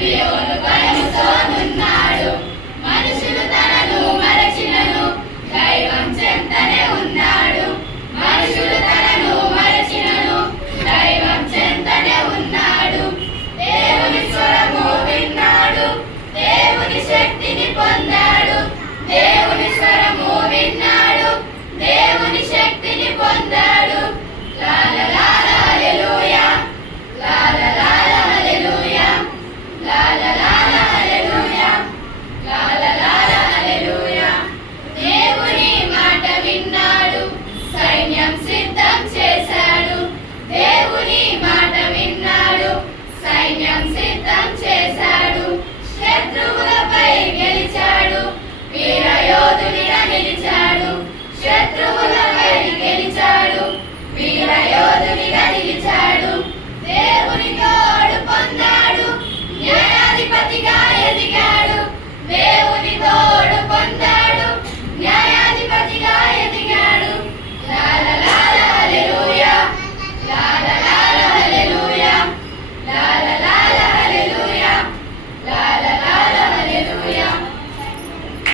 గిబియోను భయముతోనున్నాడు. మనుషులు తనను మరచినను దైవం చెంతనే ఉన్నాడు. మనుషులు తనను మరచినను దైవం చెంతనే ఉన్నాడు. దేవుని స్వరము విన్నాడు, దేవుని శక్తిని పొందాడు. దేవుని స్వరము విన్నాడు, దేవుని శక్తిని పొందాడు. హల్లెలూయా, హల్లెలూయా, హల్లెలూయా, హల్లెలూయా. దేవుని మాట విన్నాడు, సైన్యం సిద్ధం చేశాడు. దేవుని మాట విన్నాడు, సైన్యం సిద్ధం చేశాడు. శత్రువులపై గెలిచాడు, వీరయోధునిగా నిలిచాడు. శత్రువులపై గెలిచాడు, వీరయోధుని